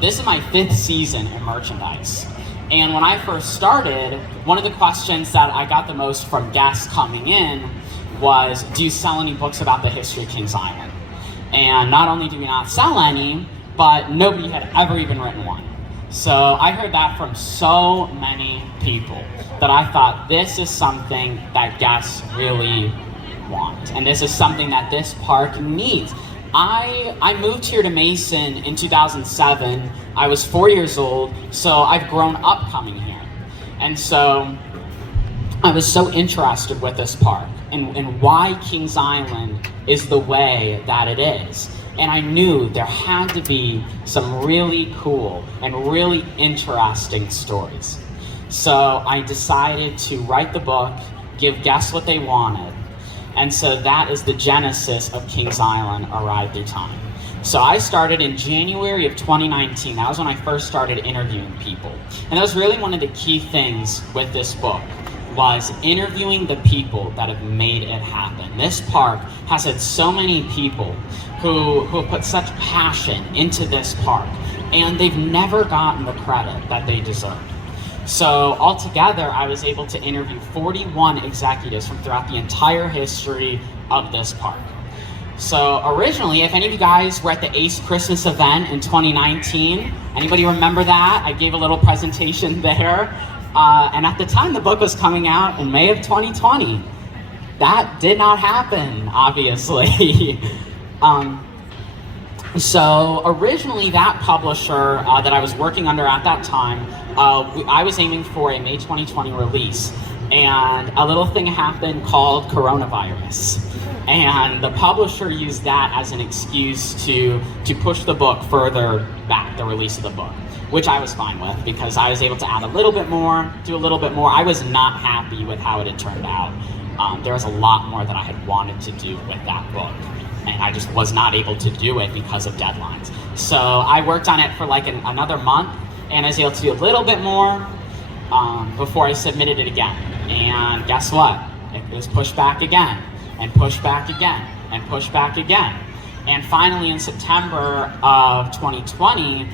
this is my 5th season in merchandise. And when I first started, one of the questions that I got the most from guests coming in was, do you sell any books about the history of Kings Island? And not only do we not sell any, but nobody had ever even written one. So I heard that from so many people that I thought this is something that guests really want. And this is something that this park needs. I moved here to Mason in 2007. I was 4 years old, so I've grown up coming here. And so I was so interested with this park and why Kings Island is the way that it is. And I knew there had to be some really cool and really interesting stories. So I decided to write the book, give guests what they wanted. And so that is the genesis of Kings Island, A Ride Through Time. So I started in January of 2019. That was when I first started interviewing people. And that was really one of the key things with this book, was interviewing the people that have made it happen. This park has had so many people who have put such passion into this park, and they've never gotten the credit that they deserve. So altogether, I was able to interview 41 executives from throughout the entire history of this park. So originally, if any of you guys were at the Ace Christmas event in 2019, anybody remember that? I gave a little presentation there. And at the time the book was coming out in May of 2020. That did not happen, obviously. So originally that publisher that I was working under at that time, I was aiming for a May 2020 release. And a little thing happened called coronavirus. And the publisher used that as an excuse to push the book further back, the release of the book, which I was fine with because I was able to add a little bit more, do a little bit more. I was not happy with how it had turned out. There was a lot more that I had wanted to do with that book, and I just was not able to do it because of deadlines. So I worked on it for like another month, and I was able to do a little bit more before I submitted it again. And guess what? It was pushed back again, and pushed back again, and pushed back again. And finally in September of 2020,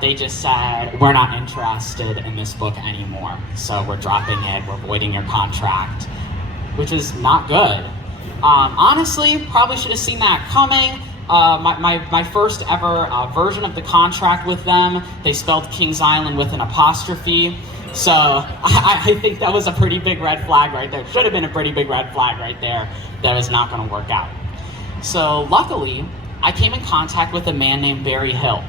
they just said, we're not interested in this book anymore. So we're dropping it, we're voiding your contract, which is not good. Honestly, probably should have seen that coming. My first ever version of the contract with them, they spelled Kings Island with an apostrophe. So I think that was a pretty big red flag right there. Should have been a pretty big red flag right there that was not gonna work out. So luckily, I came in contact with a man named Barry Hill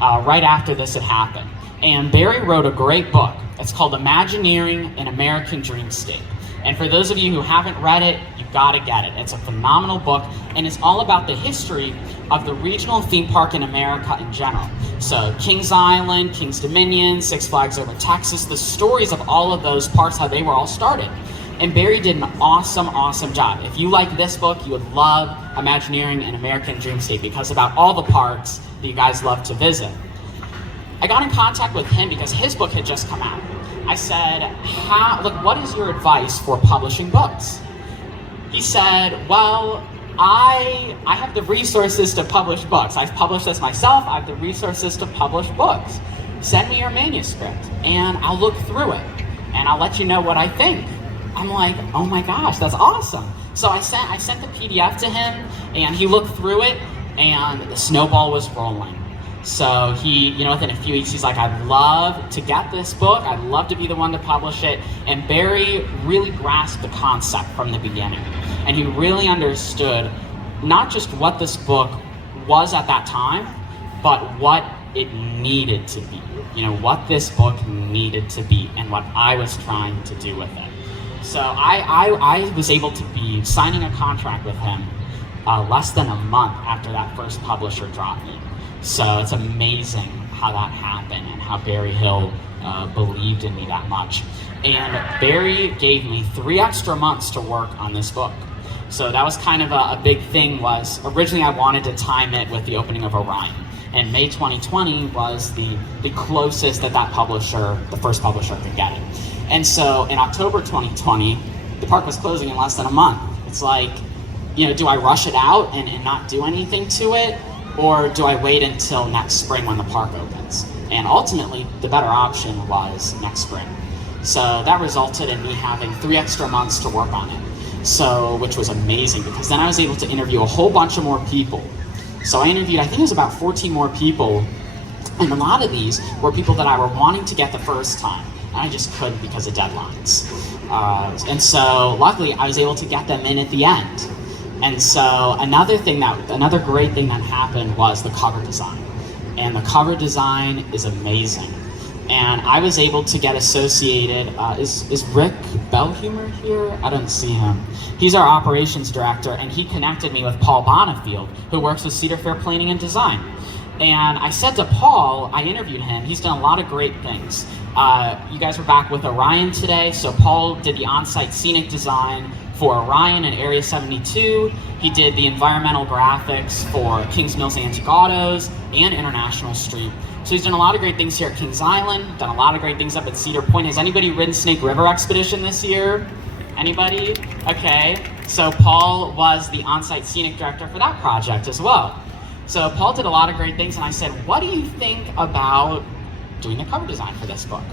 right after this had happened. And Barry wrote a great book. It's called Imagineering an American Dreamscape. And for those of you who haven't read it, you've got to get it. It's a phenomenal book, and it's all about the history of the regional theme park in America in general. So Kings Island, Kings Dominion, Six Flags Over Texas, the stories of all of those parks, how they were all started. And Barry did an awesome, awesome job. If you like this book, you would love Imagineering an American Dreamscape because about all the parks that you guys love to visit. I got in contact with him because his book had just come out. I said, what is your advice for publishing books? He said, well, I have the resources to publish books. I've published this myself. I have the resources to publish books. Send me your manuscript and I'll look through it and I'll let you know what I think. I'm like, oh my gosh, that's awesome. So I sent the PDF to him and he looked through it and the snowball was rolling. So he, within a few weeks, he's like, I'd love to get this book. I'd love to be the one to publish it. And Barry really grasped the concept from the beginning. And he really understood not just what this book was at that time, but what it needed to be. What this book needed to be and what I was trying to do with it. So I was able to be signing a contract with him less than a month after that first publisher dropped me. So it's amazing how that happened and how Barry Hill believed in me that much. And Barry gave me 3 extra months to work on this book. So that was kind of a big thing. Was originally I wanted to time it with the opening of Orion. And May 2020 was the closest that publisher, the first publisher, could get it. And so in October 2020, the park was closing in less than a month. It's like, do I rush it out and not do anything to it? or do I wait until next spring when the park opens? And ultimately, the better option was next spring. So that resulted in me having 3 extra months to work on it. So, which was amazing, because then I was able to interview a whole bunch of more people. So I interviewed, I think it was about 14 more people, and a lot of these were people that I were wanting to get the first time, and I just couldn't because of deadlines. And so luckily I was able to get them in at the end. And so another great thing that happened was the cover design. And the cover design is amazing. And I was able to get associated, is Rick Bellhumer here? I don't see him. He's our operations director, and he connected me with Paul Bonifield, who works with Cedar Fair Planning and Design. And I said to Paul, I interviewed him, he's done a lot of great things. You guys were back with Orion today, so Paul did the on-site scenic design for Orion and Area 72. He did the environmental graphics for Kings Mills Antique Autos and International Street. So he's done a lot of great things here at Kings Island, done a lot of great things up at Cedar Point. Has anybody ridden Snake River Expedition this year? Anybody? Okay, so Paul was the on-site scenic director for that project as well. So Paul did a lot of great things, and I said, what do you think about doing the cover design for this book?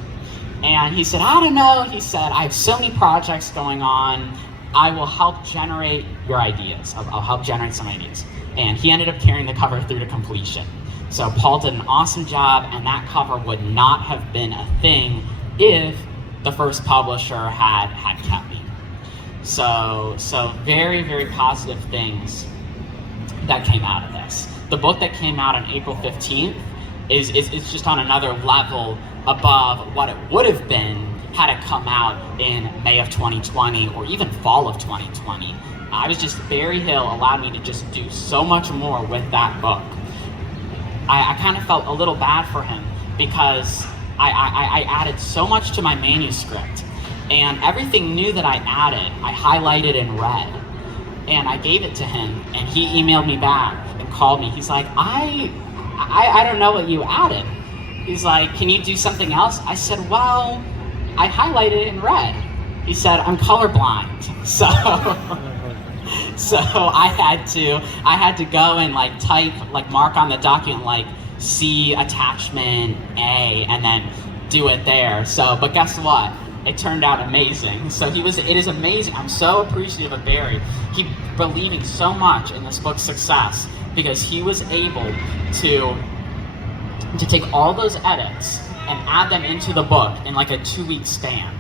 And he said, I don't know. He said, I have so many projects going on. I will help generate your ideas. I'll help generate some ideas. And he ended up carrying the cover through to completion. So Paul did an awesome job, and that cover would not have been a thing if the first publisher had kept me. So very, very positive things that came out of this. The book that came out on April 15th is just on another level above what it would have been had it come out in May of 2020 or even fall of 2020. Barry Hill allowed me to just do so much more with that book. I kind of felt a little bad for him because I added so much to my manuscript, and everything new that I added, I highlighted in red, and I gave it to him, and he emailed me back and called me. He's like, I don't know what you added. He's like, can you do something else? I said, well, I highlighted it in red. He said, I'm colorblind. So I had to go and mark on the document C attachment A and then do it there. But guess what? It turned out amazing. It is amazing. I'm so appreciative of Barry. He believing so much in this book's success because he was able to take all those edits and add them into the book in a 2-week span.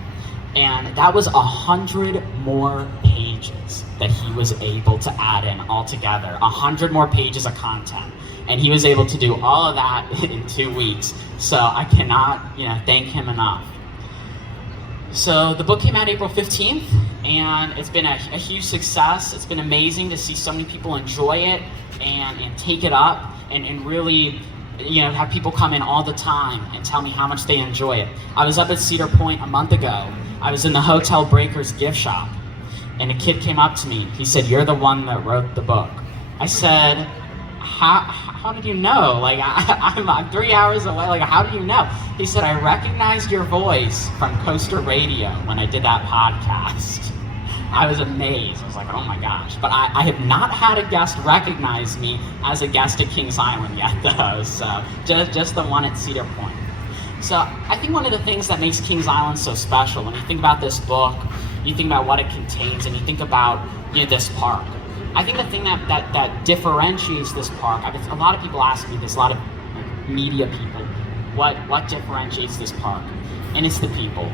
And that was 100 more pages that he was able to add in altogether, 100 more pages of content. And he was able to do all of that in 2 weeks. So I cannot, thank him enough. So the book came out April 15th, and it's been a huge success. It's been amazing to see so many people enjoy it and take it up and really, have people come in all the time and tell me how much they enjoy it. I was up at Cedar Point a month ago. I was in the Hotel Breakers gift shop, and a kid came up to me. He said, "You're the one that wrote the book." I said, how did you know? I'm 3 hours away. How do you know? He said, I recognized your voice from Coaster Radio when I did that podcast. I was amazed. I was like, oh my gosh. But I have not had a guest recognize me as a guest at Kings Island yet, though. So just the one at Cedar Point. So I think one of the things that makes Kings Island so special, when you think about this book, you think about what it contains, and you think about this park. I think the thing that differentiates this park, a lot of people ask me this, a lot of media people, what differentiates this park? And it's the people.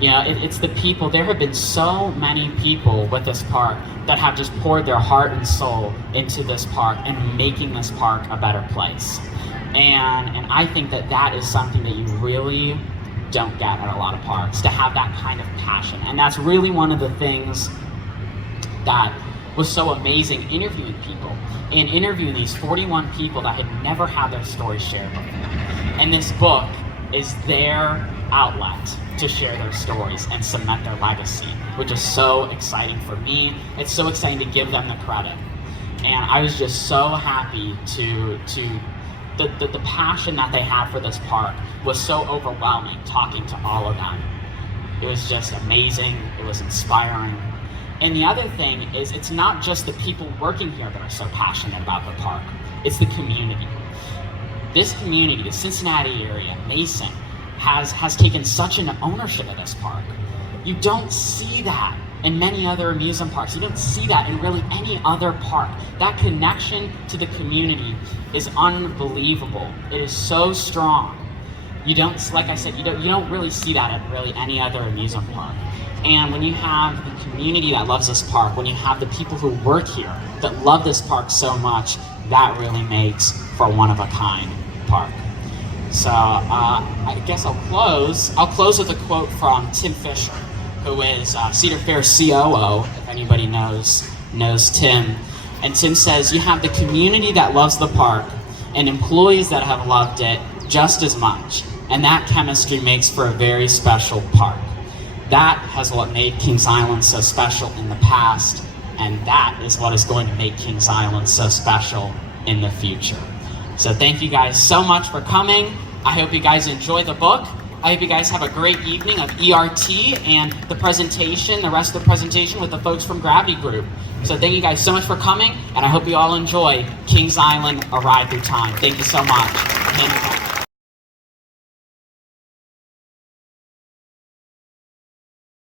It's the people. There have been so many people with this park that have just poured their heart and soul into this park and making this park a better place. And I think that is something that you really don't get at a lot of parks, to have that kind of passion. And that's really one of the things that was so amazing, interviewing people and interviewing these 41 people that had never had their story shared before. And this book is their outlet to share their stories and cement their legacy, which is so exciting for me. It's so exciting to give them the credit. And I was just so happy the passion that they had for this park was so overwhelming talking to all of them. It was just amazing. It was inspiring. And the other thing is, it's not just the people working here that are so passionate about the park, it's the community. This community, the Cincinnati area, Mason, has taken such an ownership of this park. You don't see that in many other amusement parks. You don't see that in really any other park. That connection to the community is unbelievable. It is so strong. You don't, like I said, you don't really see that at really any other amusement park. And when you have the community that loves this park, when you have the people who work here that love this park so much, that really makes for a one-of-a-kind park. So I guess I'll close with a quote from Tim Fisher, who is Cedar Fair's COO, if anybody knows Tim. And Tim says, "You have the community that loves the park and employees that have loved it just as much. And that chemistry makes for a very special park. That has what made Kings Island so special in the past, and that is what is going to make Kings Island so special in the future." So thank you guys so much for coming. I hope you guys enjoy the book. I hope you guys have a great evening of ERT and the rest of the presentation with the folks from Gravity Group. So thank you guys so much for coming, and I hope you all enjoy Kings Island: A Ride Through Time. Thank you so much.